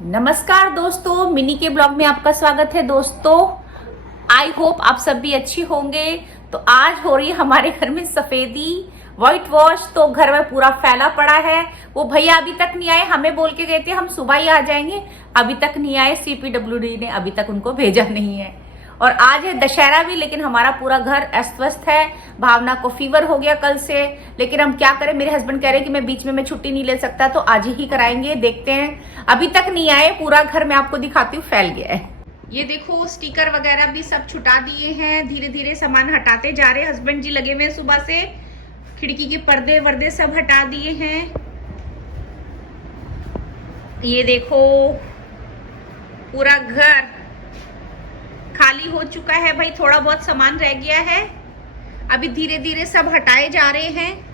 नमस्कार दोस्तों, मिनी के ब्लॉग में आपका स्वागत है। दोस्तों, आई होप आप सब भी अच्छी होंगे। तो आज हो रही है हमारे घर में सफेदी, व्हाइट वॉश। तो घर में पूरा फैला पड़ा है। वो भैया अभी तक नहीं आए, हमें बोल के गए थे हम सुबह ही आ जाएंगे, अभी तक नहीं आए। सीपीडब्ल्यूडी ने अभी तक उनको भेजा नहीं है। और आज है दशहरा भी, लेकिन हमारा पूरा घर अस्त व्यस्त है। भावना को फीवर हो गया कल से, लेकिन हम क्या करें, मेरे हस्बैंड कह रहे हैं कि मैं बीच में छुट्टी नहीं ले सकता, तो आज ही कराएंगे। देखते हैं, अभी तक नहीं आए। पूरा घर मैं आपको दिखाती हूँ फैल गया है। ये देखो, स्टिकर वगैरह भी सब छुटा दिए हैं। धीरे धीरे सामान हटाते जा रहे हैं। हस्बैंड जी लगे हुए सुबह से। खिड़की के पर्दे वर्दे सब हटा दिए हैं। ये देखो, पूरा घर खाली हो चुका है भाई। थोड़ा बहुत सामान रह गया है, अभी धीरे धीरे सब हटाए जा रहे हैं।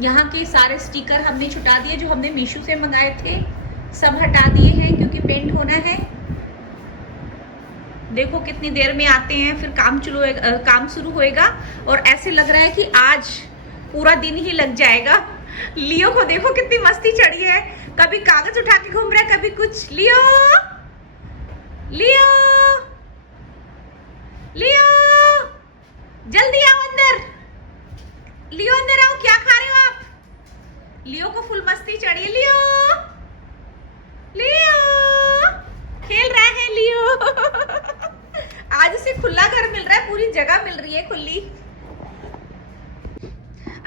यहाँ के सारे स्टिकर हमने छुटा दिए जो हमने मीशो से मंगाए थे, सब हटा दिए हैं क्योंकि पेंट होना है। देखो कितनी देर में आते हैं, फिर काम शुरू होएगा। और ऐसे लग रहा है कि आज पूरा दिन ही लग जाएगा। लियो को देखो कितनी मस्ती चढ़ी है, कभी कागज उठा के घूम रहा है, कभी कुछ। लियो लियो लियो, जल्दी आओ अंदर। लियो अंदर आओ, क्या खा रहे हो आप? लियो को फुल मस्ती चढ़ी है। लियो लियो खेल रहा है लियो। आज उसे खुला घर मिल रहा है, पूरी जगह मिल रही है खुली।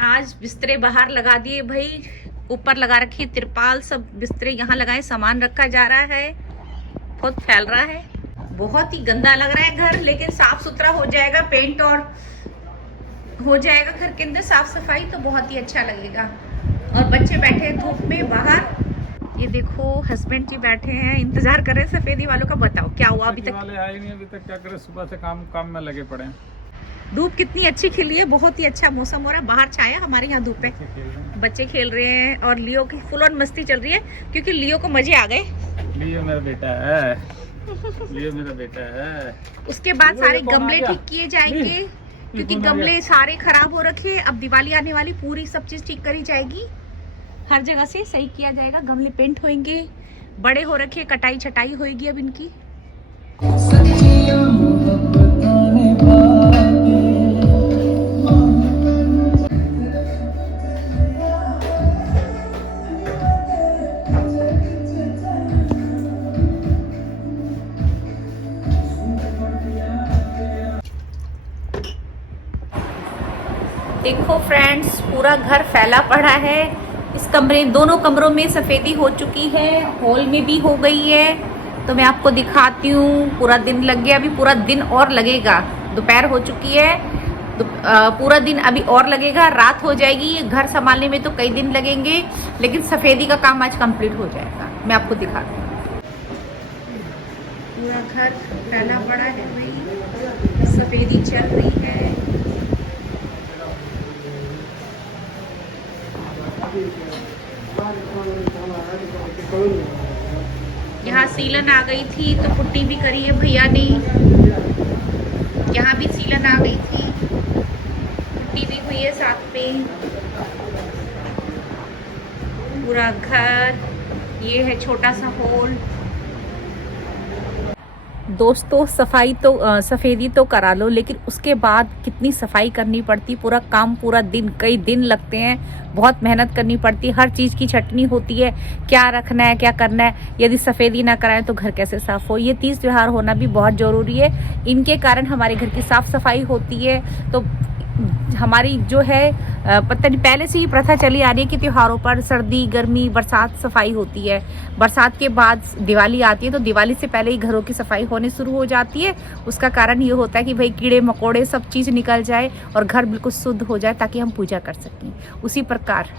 आज बिस्तरे बाहर लगा दिए भाई, ऊपर लगा रखी तिरपाल, सब बिस्तरे यहाँ लगाए। सामान रखा जा रहा है, बहुत फैल रहा है। बहुत ही गंदा लग रहा है घर, लेकिन साफ सुथरा हो जाएगा, पेंट और हो जाएगा घर के अंदर साफ सफाई, तो बहुत ही अच्छा लगेगा। और बच्चे बैठे हैं धूप में बाहर। ये देखो, हस्बैंड जी बैठे हैं, इंतजार कर रहे हैं सफेदी वालों का। बताओ क्या हुआ अभी तक? वाले आए नहीं अभी तक, क्या करें, सुबह से काम में लगे पड़े हैं। धूप कितनी अच्छी खिली है, बहुत ही अच्छा मौसम हो रहा है। बाहर छाया, हमारे यहाँ धूप है। बच्चे खेल रहे हैं और लियो की फुल ऑन मस्ती चल रही है, क्योंकि लियो को मजे आ गए। लियो मेरा बेटा है, लियो मेरा बेटा है। उसके बाद सारे गमले ठीक किए जाएंगे, क्योंकि गमले सारे खराब हो रखे। अब दिवाली आने वाली, पूरी सब चीज ठीक करी जाएगी, हर जगह से सही किया जाएगा। गमले पेंट होंगे, बड़े हो रखे, कटाई छटाई होगी अब इनकी। देखो फ्रेंड्स, पूरा घर फैला पड़ा है। इस कमरे, दोनों कमरों में सफेदी हो चुकी है, हॉल में भी हो गई है। तो मैं आपको दिखाती हूँ। पूरा दिन लग गया, अभी पूरा दिन और लगेगा। दोपहर हो चुकी है, पूरा दिन अभी और लगेगा, रात हो जाएगी। घर संभालने में तो कई दिन लगेंगे, लेकिन सफेदी का काम आज कंप्लीट हो जाएगा। मैं आपको दिखाती हूँ। पूरा घर फैला पड़ा है भाई, सफेदी चल रही है। यहाँ सीलन आ गई थी, तो पुट्टी भी करी है भैया ने। यहाँ भी सीलन आ गई थी, पुट्टी भी हुई है साथ में। पूरा घर, ये है छोटा सा हॉल। दोस्तों, सफाई तो सफेदी तो करा लो, लेकिन उसके बाद कितनी सफाई करनी पड़ती। पूरा काम, पूरा दिन, कई दिन लगते हैं, बहुत मेहनत करनी पड़ती है। हर चीज़ की छटनी होती है, क्या रखना है, क्या करना है। यदि सफेदी ना कराएं तो घर कैसे साफ हो। ये तीज त्योहार होना भी बहुत ज़रूरी है, इनके कारण हमारे घर की साफ सफाई होती है। तो हमारी जो है पता नहीं, पहले से ही प्रथा चली आ रही है कि त्योहारों पर सर्दी, गर्मी, बरसात सफाई होती है। बरसात के बाद दिवाली आती है, तो दिवाली से पहले ही घरों की सफाई होने शुरू हो जाती है। उसका कारण ये होता है कि भाई कीड़े मकोड़े सब चीज़ निकल जाए और घर बिल्कुल शुद्ध हो जाए, ताकि हम पूजा कर सकें। उसी प्रकार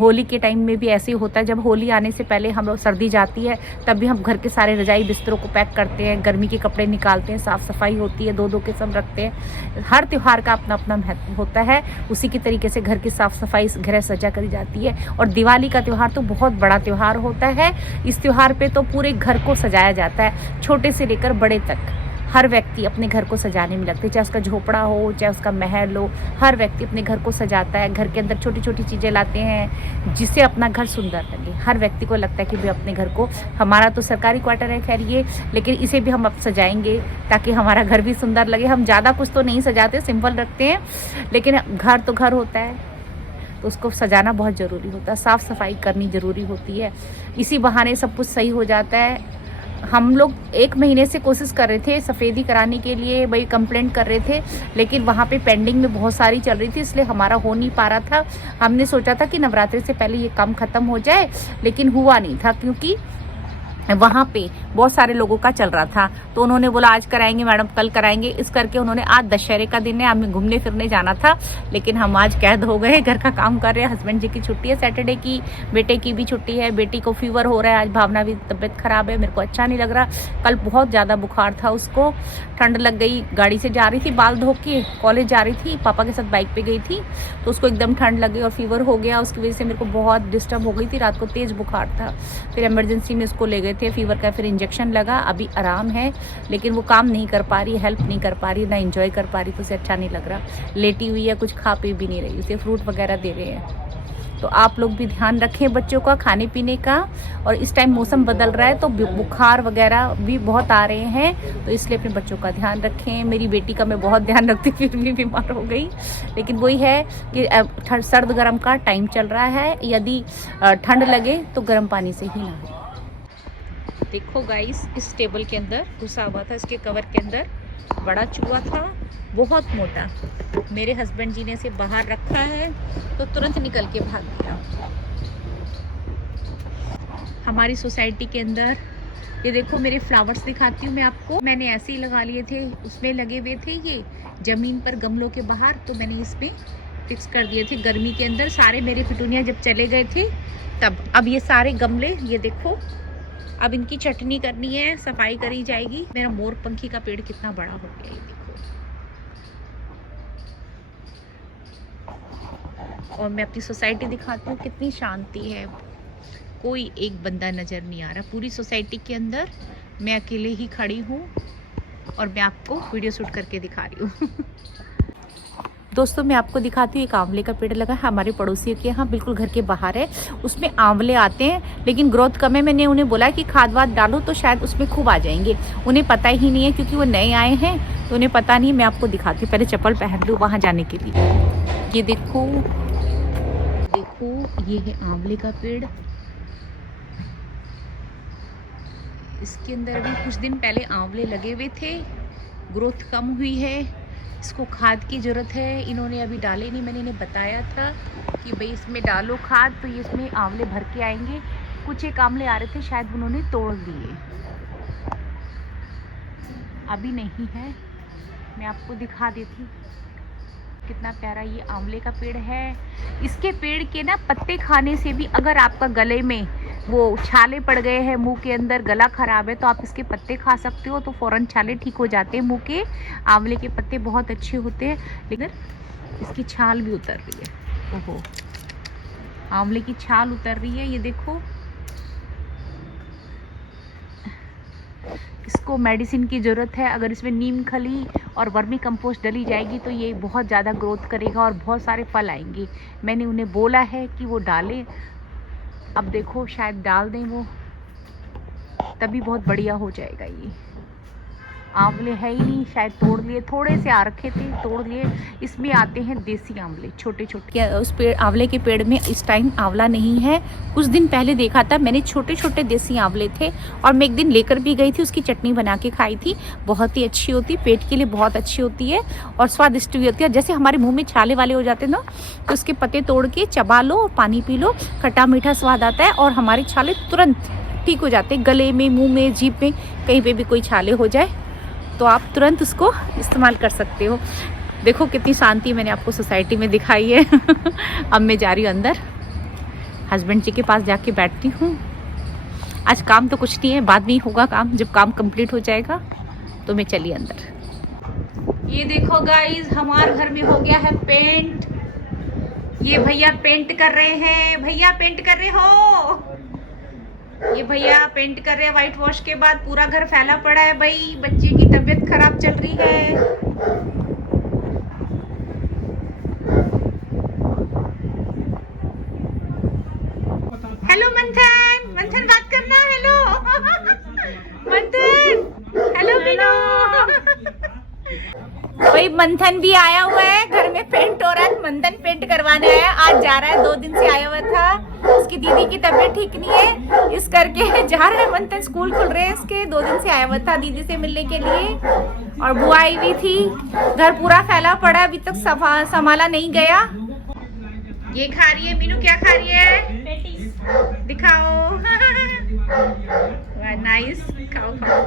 होली के टाइम में भी ऐसे ही होता है। जब होली आने से पहले हम लोग, सर्दी जाती है, तब भी हम घर के सारे रजाई बिस्तरों को पैक करते हैं, गर्मी के कपड़े निकालते हैं, साफ़ सफाई होती है, दो दो के सब रखते हैं। हर त्यौहार का अपना अपना महत्व होता है। उसी की तरीके से घर की साफ़ सफाई, घर सजा करी जाती है। और दिवाली का त्यौहार तो बहुत बड़ा त्यौहार होता है। इस त्यौहार पर तो पूरे घर को सजाया जाता है, छोटे से लेकर बड़े तक। हर व्यक्ति अपने घर को सजाने में लगते हैं, चाहे उसका झोपड़ा हो, चाहे उसका महल हो, हर व्यक्ति अपने घर को सजाता है। घर के अंदर छोटी छोटी चीज़ें लाते हैं जिससे अपना घर सुंदर लगे। हर व्यक्ति को लगता है कि भाई अपने घर को, हमारा तो सरकारी क्वार्टर है खैर ये, लेकिन इसे भी हम अब सजाएंगे ताकि हमारा घर भी सुंदर लगे। हम ज़्यादा कुछ तो नहीं सजाते, सिंपल रखते हैं, लेकिन घर तो घर होता है तो उसको सजाना बहुत ज़रूरी होता है, साफ़ सफाई करनी ज़रूरी होती है। इसी बहाने सब कुछ सही हो जाता है। हम लोग 1 महीने से कोशिश कर रहे थे सफ़ेदी कराने के लिए, भाई कंप्लेंट कर रहे थे, लेकिन वहाँ पे पेंडिंग में बहुत सारी चल रही थी, इसलिए हमारा हो नहीं पा रहा था। हमने सोचा था कि नवरात्रि से पहले ये काम ख़त्म हो जाए, लेकिन हुआ नहीं था क्योंकि वहाँ पे बहुत सारे लोगों का चल रहा था। तो उन्होंने बोला आज कराएंगे मैडम, कल कराएंगे, इस करके उन्होंने, आज दशहरे का दिन है, हमें घूमने फिरने जाना था, लेकिन हम आज कैद हो गए, घर का काम कर रहे हैं। हस्बैंड जी की छुट्टी है सैटरडे की, बेटे की भी छुट्टी है, बेटी को फीवर हो रहा है, आज भावना भी तबीयत खराब है, मेरे को अच्छा नहीं लग रहा। कल बहुत ज़्यादा बुखार था उसको, ठंड लग गई, गाड़ी से जा रही थी बाल धो के, कॉलेज जा रही थी, पापा के साथ बाइक पे गई थी, तो उसको एकदम ठंड लग गई और फीवर हो गया। उसकी वजह से मेरे को बहुत डिस्टर्ब हो गई थी, रात को तेज़ बुखार था। फिर इमरजेंसी में उसको ले गए थे, फीवर का फिर इंजेक्शन लगा, अभी आराम है, लेकिन वो काम नहीं कर पा रही, हेल्प नहीं कर पा रही, ना एंजॉय कर पा रही, तो उसे अच्छा नहीं लग रहा। लेटी हुई है, कुछ खा पी भी नहीं रही, उसे फ्रूट वगैरह दे रहे हैं। तो आप लोग भी ध्यान रखें बच्चों का खाने पीने का, और इस टाइम मौसम बदल रहा है तो बुखार वगैरह भी बहुत आ रहे हैं, तो इसलिए अपने बच्चों का ध्यान रखें। मेरी बेटी का मैं बहुत ध्यान रखती, फिर भी बीमार हो गई, लेकिन वही है कि सर्द गर्म का टाइम चल रहा है, यदि ठंड लगे तो गर्म पानी से ही नहाएं। देखो गाइस, इस टेबल के अंदर घुसा हुआ था, इसके कवर के अंदर बड़ा चूहा था, बहुत मोटा। मेरे हस्बैंड जी ने इसे बाहर रखा है तो तुरंत निकल के भाग गया। हमारी सोसाइटी के अंदर ये देखो, मेरे फ्लावर्स दिखाती हूँ मैं आपको, मैंने ऐसे ही लगा लिए थे, उसमें लगे हुए थे ये जमीन पर गमलों के बाहर, तो मैंने इसमें फिक्स कर दिए थे। गर्मी के अंदर सारे मेरे पिटूनिया जब चले गए थे तब, अब ये सारे गमले, ये देखो, अब इनकी चटनी करनी है, सफाई करी जाएगी। मेरा मोर पंखी का पेड़ कितना बड़ा हो गया, ये देखो। और मैं अपनी सोसाइटी दिखाती हूँ, कितनी शांति है, कोई एक बंदा नजर नहीं आ रहा पूरी सोसाइटी के अंदर, मैं अकेले ही खड़ी हूँ और मैं आपको वीडियो शूट करके दिखा रही हूँ। दोस्तों मैं आपको दिखाती हूँ, एक आंवले का पेड़ लगा है हमारे पड़ोसियों के यहाँ, बिल्कुल घर के बाहर है। उसमें आंवले आते हैं, लेकिन ग्रोथ कम है। मैंने उन्हें बोला कि खाद वाद डालो तो शायद उसमें खूब आ जाएंगे। उन्हें पता ही नहीं है क्योंकि वो नए आए हैं, तो उन्हें पता नहीं। मैं आपको दिखाती हूँ, पहले चप्पल पहन लूँ वहाँ जाने के लिए। ये देखो देखो, ये है आंवले का पेड़। इसके अंदर भी कुछ दिन पहले आंवले लगे हुए थे, ग्रोथ कम हुई है, इसको खाद की ज़रूरत है। इन्होंने अभी डाले नहीं, मैंने इन्हें बताया था कि भाई इसमें डालो खाद, तो ये इसमें आंवले भर के आएंगे। कुछ एक आंवले आ रहे थे, शायद उन्होंने तोड़ दिए, अभी नहीं है। मैं आपको दिखा देती हूँ कितना प्यारा ये आंवले का पेड़ है। इसके पेड़ के ना पत्ते खाने से भी, अगर आपका गले में वो छाले पड़ गए हैं, मुंह के अंदर गला खराब है, तो आप इसके पत्ते खा सकते हो, तो फौरन छाले ठीक हो जाते हैं मुंह के। आंवले के पत्ते बहुत अच्छे होते हैं, लेकिन इसकी छाल भी उतर रही है। ओहो, आंवले की छाल उतर रही है, ये देखो। इसको मेडिसिन की ज़रूरत है। अगर इसमें नीम खली और वर्मी कंपोस्ट डली जाएगी तो ये बहुत ज़्यादा ग्रोथ करेगा और बहुत सारे फल आएंगे। मैंने उन्हें बोला है कि वो डालें, अब देखो शायद डाल दें वो, तभी बहुत बढ़िया हो जाएगा। ये आंवले है ही नहीं, शायद तोड़ लिए, थोड़े से आ रखे थे, तोड़ लिए। इसमें आते हैं देसी आंवले, छोटे छोटे। उस पेड़ आंवले के पेड़ में इस टाइम आंवला नहीं है। कुछ दिन पहले देखा था मैंने, छोटे छोटे देसी आंवले थे, और मैं एक दिन लेकर भी गई थी, उसकी चटनी बना के खाई थी, बहुत ही अच्छी होती, पेट के लिए बहुत अच्छी होती है और स्वादिष्ट भी होती है। जैसे हमारे मुँह में छाले वाले हो जाते हैं ना, तो उसके पत्ते तोड़ के चबा लो और पानी पी लो, खट्टा मीठा स्वाद आता है और हमारे छाले तुरंत ठीक हो जाते हैं। गले में, मुँह में, जीभ में, कहीं पे भी कोई छाले हो जाए तो आप तुरंत उसको इस्तेमाल कर सकते हो। देखो कितनी शांति मैंने आपको सोसाइटी में दिखाई है। अब मैं जा रही हूँ अंदर, हस्बैंड जी के पास जाके बैठती हूँ। आज काम तो कुछ नहीं है, बाद में ही होगा काम, जब काम कंप्लीट हो जाएगा तो मैं चली अंदर। ये देखो गाइस, हमारे घर में हो गया है पेंट। ये भैया पेंट कर रहे हैं, भैया पेंट कर रहे हो। ये भैया पेंट कर रहे हैं व्हाइट वॉश के बाद, पूरा घर फैला पड़ा है भाई, बच्चे की तबीयत खराब चल रही है। हेलो मंथन, मंथन बात करना, हेलो मंथन, हेलो मीनू। भाई मंथन भी आया हुआ है, घर में पेंट हो रहा है, मंथन पेंट करवाने आया, आज जा रहा है, 2 दिन से आया हुआ था, उसकी दीदी की तबीयत ठीक नहीं है, इस करके जा रहा है मंथन, स्कूल खुल रहे हैं इसके, 2 दिन से आया हुआ था दीदी से मिलने के लिए। और बुआ आई हुई थी, घर पूरा फैला पड़ा, अभी तक संभाला नहीं गया। ये खा रही है मीनू, क्या खा रही है? दिखाओ। नाइस, खाओ खाओ।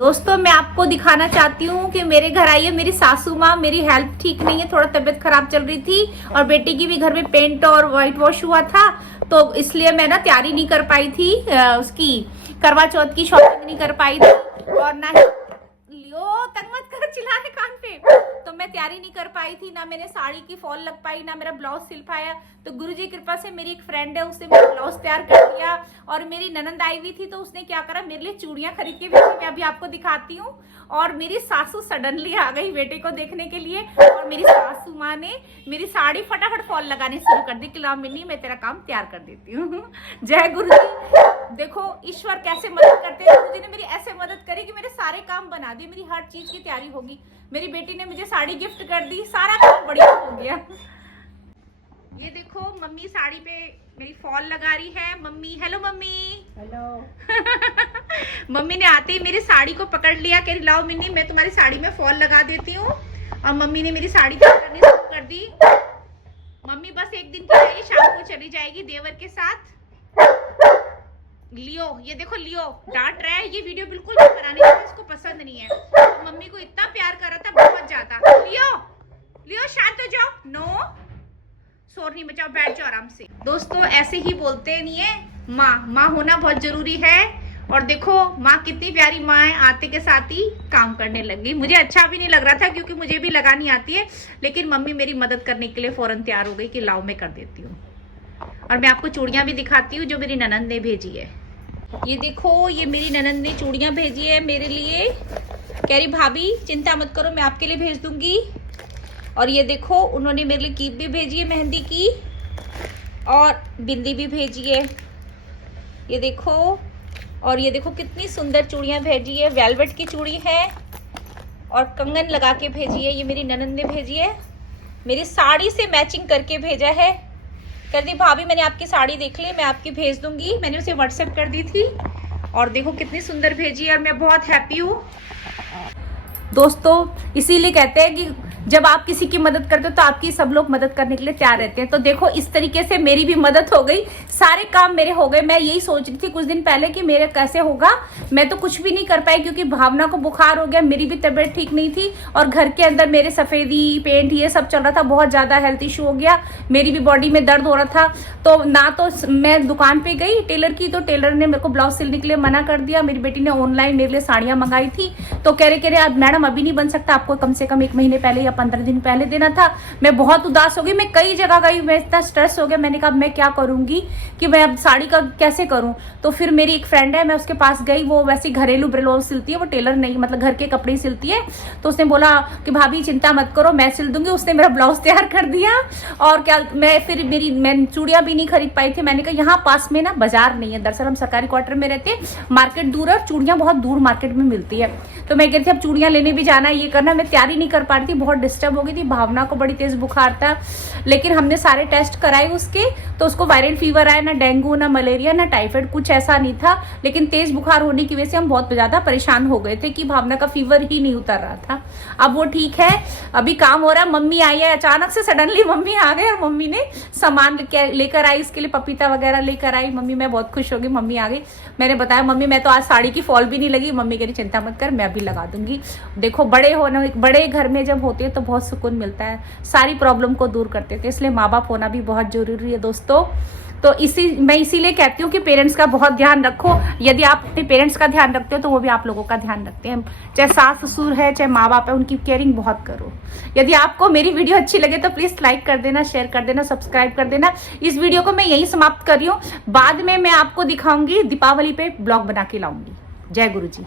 दोस्तों मैं आपको दिखाना चाहती हूँ कि मेरे घर आई है मेरी सासू माँ, मेरी हेल्थ ठीक नहीं है, थोड़ा तबीयत खराब चल रही थी और बेटी की भी घर में पेंट और व्हाइट वॉश हुआ था, तो इसलिए मैं ना तैयारी नहीं कर पाई थी, उसकी करवा चौथ की शॉपिंग नहीं कर पाई थी, और ना लियो तंग मत कर, चिल्लाने कान पे, तो मैं तैयारी नहीं कर पाई थी, ना मैंने साड़ी की फॉल लग पाई, ना मेरा ब्लाउज सिल पाया। तो गुरुजी की कृपा से मेरी एक फ्रेंड है, उसने मेरा ब्लाउज तैयार कर दिया, और मेरी ननंद आई हुई थी तो उसने क्या करा, मेरे लिए चूड़ियां खरीद के भेजी, मैं अभी आपको दिखाती हूँ। और मेरी सासू सडनली आ गई बेटे को देखने के लिए, और मेरी सासू माँ ने मेरी साड़ी फटाफट फॉल लगानी शुरू कर दी कि ला मिन्नी मैं तेरा काम तैयार कर देती हूँ। जय गुरुजी। देखो ईश्वर कैसे मदद करते हैं, गुरुजी ने मेरी ऐसे मदद करी कि मेरे सारे काम बना दिए, मेरी हर चीज की तैयारी होगी। मेरी बेटी ने मुझे साड़ी गिफ्ट कर दी, सारा काम बढ़िया हो गया। ये देखो मम्मी साड़ी पे मेरी फॉल लगा रही है, mummy hello mummy. Hello. Mummy ने आते ही मेरी साड़ी को पकड़ लिया, कह रही लाओ मिन्नी मैं तुम्हारी साड़ी में फॉल लगा देती हूँ, और मम्मी ने मेरी साड़ी तैयार करनी शुरू कर दी। मम्मी बस एक दिन की है, शाम को चली जाएगी देवर के साथ। लियो, ये देखो लियो डांट रहा है, ये वीडियो बिल्कुल भी बनाने का इसको पसंद नहीं है, मम्मी को इतना प्यार कर रहा था बहुत ज्यादा। लियो लियो शांत हो जाओ, नो शोर नहीं मचाओ, बैठ जाओ आराम से। दोस्तों ऐसे ही बोलते नहीं है, माँ होना बहुत जरूरी है। और देखो माँ कितनी प्यारी माँ है, आते के साथ ही काम करने लग गई। मुझे अच्छा भी नहीं लग रहा था क्योंकि मुझे भी लगानी आती है, लेकिन मम्मी मेरी मदद करने के लिए फौरन तैयार हो गई कि लाओ मैं कर देती हूँ। और मैं आपको चूड़ियाँ भी दिखाती हूँ जो मेरी ननंद ने भेजी है। ये देखो ये मेरी ननंद ने चूड़ियाँ भेजी है मेरे लिए, कह रही भाभी चिंता मत करो मैं आपके लिए भेज दूंगी। और ये देखो उन्होंने मेरे लिए कीप भी भेजी है मेहंदी की, और बिंदी भी भेजी है, ये देखो। और ये देखो कितनी सुंदर चूड़ियाँ भेजी है, वेलवेट की चूड़ी है, और कंगन लगा के भेजी है, ये मेरी ननंद ने भेजी है, मेरी साड़ी से मैचिंग करके भेजा है। कह दी भाभी मैंने आपकी साड़ी देख ली, मैं आपकी भेज दूंगी, मैंने उसे व्हाट्सएप कर दी थी। और देखो कितनी सुंदर भेजी है, और मैं बहुत हैप्पी हूँ। दोस्तों इसीलिए कहते हैं कि जब आप किसी की मदद करते हो तो आपकी सब लोग मदद करने के लिए तैयार रहते हैं। तो देखो इस तरीके से मेरी भी मदद हो गई, सारे काम मेरे हो गए। मैं यही सोच रही थी कुछ दिन पहले कि मेरे कैसे होगा, मैं तो कुछ भी नहीं कर पाई क्योंकि भावना को बुखार हो गया, मेरी भी तबीयत ठीक नहीं थी, और घर के अंदर मेरे सफेदी पेंट ये सब चल रहा था, बहुत ज्यादा हेल्थ इशू हो गया, मेरी भी बॉडी में दर्द हो रहा था। तो ना तो मैं दुकान पे गई टेलर की, तो टेलर ने मेरे को ब्लाउज सिलने के लिए मना कर दिया। मेरी बेटी ने ऑनलाइन मेरे लिए साड़ियां मंगाई थी, तो कह रहे अब मैडम अभी नहीं बन सकता, आपको कम से कम 1 महीने पहले या 15 दिन पहले देना था। मैं बहुत उदास हो गई, मैं कई जगह गई, मैं इतना स्ट्रेस हो गया, मैंने कहा मैं क्या करूंगी कि मैं अब साड़ी का कैसे करूं। तो फिर मेरी एक फ्रेंड है, मैं उसके पास गई, वो वैसे घरेलू ब्लाउज सिलती है, वो टेलर नहीं, मतलब घर के कपड़े सिलती है। तो उसने बोला कि भाभी चिंता मत करो मैं सिल दूंगी, उसने मेरा ब्लाउज तैयार कर दिया। और क्या मैं चूड़ियां भी नहीं खरीद पाई थी, मैंने कहा यहाँ पास में ना बाजार नहीं है, दरअसल हम सरकारी क्वार्टर में रहते हैं, मार्केट दूर है और चूड़ियां बहुत दूर मार्केट में मिलती है। तो मैं कहती थी अब चूड़ियां लेने भी जाना, ये करना, मैं तैयारी नहीं कर पा रही थी, बहुत डिस्टर्ब हो गई थी। भावना को बड़ी तेज बुखार था, लेकिन हमने सारे टेस्ट कराए उसके, तो उसको वायरल फीवर आया, ना डेंगू ना मलेरिया ना टाइफाइड, कुछ ऐसा नहीं था। लेकिन तेज बुखार होने की वजह से हम बहुत ज्यादा परेशान हो गए थे कि भावना का फीवर ही नहीं उतर रहा था। अब वो ठीक है, अभी काम हो रहा है। मम्मी आई है, अचानक से सडनली मम्मी आ गई और मम्मी ने सामान लेकर आई, इसके लिए पपीता वगैरह लेकर आई मम्मी। मैं बहुत खुश हो गई, मम्मी आ गई। मैंने बताया मम्मी मैं तो आज साड़ी की फॉल भी नहीं लगी, मम्मी कह रही चिंता मत कर मैं अभी लगा दूंगी। देखो बड़े घर में जब होते हैं तो बहुत सुकून मिलता है, सारी प्रॉब्लम को दूर करते थे। इसलिए माँ बाप होना भी बहुत जरूरी है दोस्तों। तो मैं इसीलिए कहती हूँ कि पेरेंट्स का बहुत ध्यान रखो। यदि आप अपने पेरेंट्स का ध्यान रखते हो तो वो भी आप लोगों का ध्यान रखते हैं। चाहे सास ससुर है, चाहे माँ बाप है, उनकी केयरिंग बहुत करो। यदि आपको मेरी वीडियो अच्छी लगे तो प्लीज़ लाइक कर देना, शेयर कर देना, सब्सक्राइब कर देना। इस वीडियो को मैं यहीं समाप्त कर रही हूँ। बाद में मैं आपको दिखाऊंगी, दीपावली पे ब्लॉग बना के लाऊंगी। जय गुरु जी।